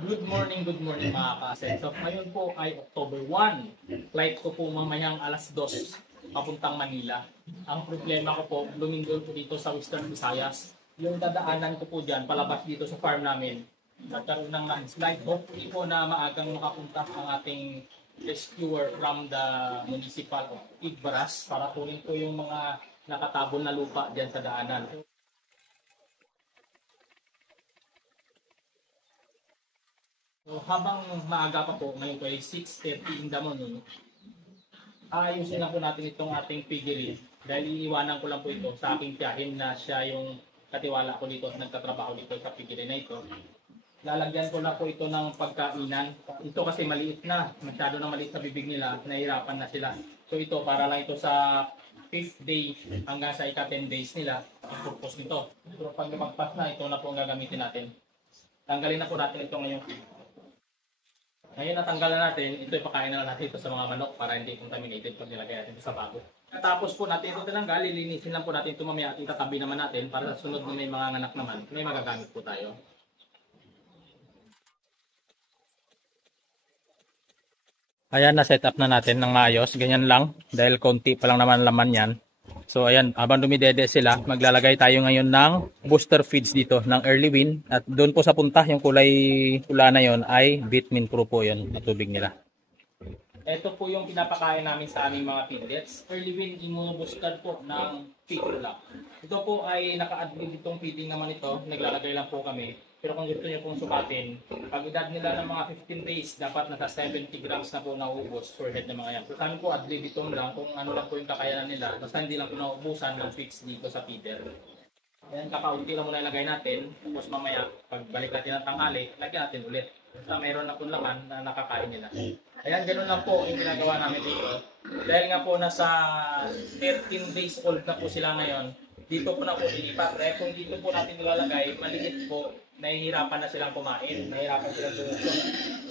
Good morning mga ka-asset. So ngayon po ay October 1. Flight ko po mamayang alas 2 papuntang Manila. Ang problema ko po, lumingol po dito sa Western Visayas. Yung dadaanan ko po dyan, palabas dito sa farm namin. Nagkaroon ng landslide. Hopefully po na maagang makapunta ang ating rescuer from the municipal of Igbaras para kunin po yung mga nakatabon na lupa dyan sa daanan. So, habang maaga pa po, ngayon po ay 6:30 in the morning, aayusin lang po natin itong ating piggery. Dahil iiwanan ko lang po ito sa aking tiyahin na siya yung katiwala ko dito at nagtatrabaho dito sa piggery na ito. Lalagyan ko na po ito ng pagkainan. Ito kasi maliit na, masyado na maliit sa bibig nila, nahihirapan na sila. So ito, para lang ito sa 5th day hanggang sa ika-10 days nila, ang purpose nito. Pero pag lumagpas na, ito na po ang gagamitin natin. Tanggalin na po natin ito ngayon. Ngayon natanggal na natin, ito ipakain na natin ito sa mga manok para hindi contaminated pag nilagay natin ito sa bago. Tapos po natin ito tinanggal, lilinisin lang po natin ito mamaya at itatabi naman natin para sa sunod na may mga anak naman, may magagamit po tayo. Ayan, na-set up na natin ng maayos. Ganyan lang. Dahil konti pa lang naman laman yan. So, ayan. Habang dumidede sila, maglalagay tayo ngayon ng booster feeds dito ng Early Win. At doon po sa punta, yung kulay pula na yon ay Vitamin Pro po yun na tubig nila. Ito po yung pinapakain namin sa aming mga piglets. Early Win Immunobooster po ng Picula. Ito po ay naka-admit itong feeding naman ito. Naglalagay lang po kami. Pero kung gusto niyo pong sukatin, pag edad nila ng mga 15 days, dapat nasa 70 grams na po nauubos per head ng mga yan. So sa amin po, ad libitum lang kung ano lang po yung kakayanan nila. Basta hindi lang po nauubusan ng fix dito sa feeder. Ayan, kakaunti lang muna ilagay natin. Tapos mamaya, pag balik natin ng tanghali, lagyan natin ulit. Basta mayroon na po laman na nakakain nila. Ayan, ganoon lang po yung ginagawa namin dito. Dahil nga po nasa 13 days old na po sila ngayon, dito po na po ilipat. Kaya kung dito po natin nilalagay, maliit po, nahihirapan na silang kumain, nahihirapan silang tumusok.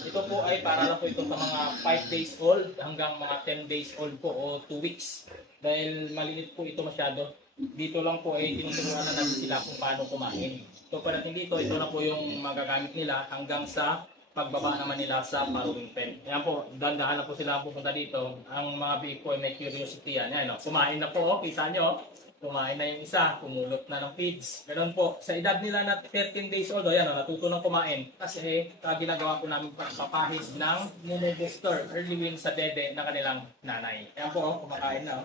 Ito po ay para lang po ito sa mga 5 days old hanggang mga 10 days old po o 2 weeks. Dahil maliit po ito masyado. Dito lang po ay tinuturuan na natin sila kung paano kumain. So pagdating dito, ito na po yung magagamit nila hanggang sa pagbaba naman nila sa farrowing pen. Ayan po, dahan-dahan na po sila pupunta dito. Ang mga biik po ay may curiosity yan. Ayan, kumain na po, kita nyo. Kumain na yung isa, kumulot na ng feeds. Ganun po, sa edad nila na 13 days old, ayan, natuto ng kumain. Kasi ginagawa po namin papahid ng Immunobooster Early Win sa dede ng kanilang nanay. Ayan po, kumakain na.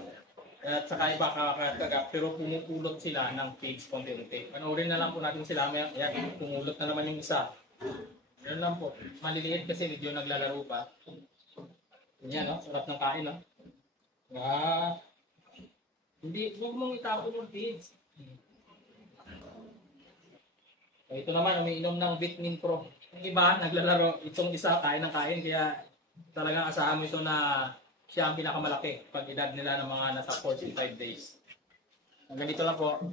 At saka iba kakagap, pero pumupulot sila ng feeds konti-unti. Panoorin na lang po natin sila. Ayan, pumulot na naman yung isa. Ganun lang po. Maliliit kasi medyo naglalaro pa. Yan, no? Sarap ng kain, no? Hindi, huwag mong itapon yung feeds. Ito naman, umiinom ng Vitamin Pro. Yung iba, naglalaro. Itong isa, kain ng kain. Kaya talagang asahan mo ito na siya ang pinakamalaki pag edad nila ng mga nasa 45 days. Hanggang dito lang po.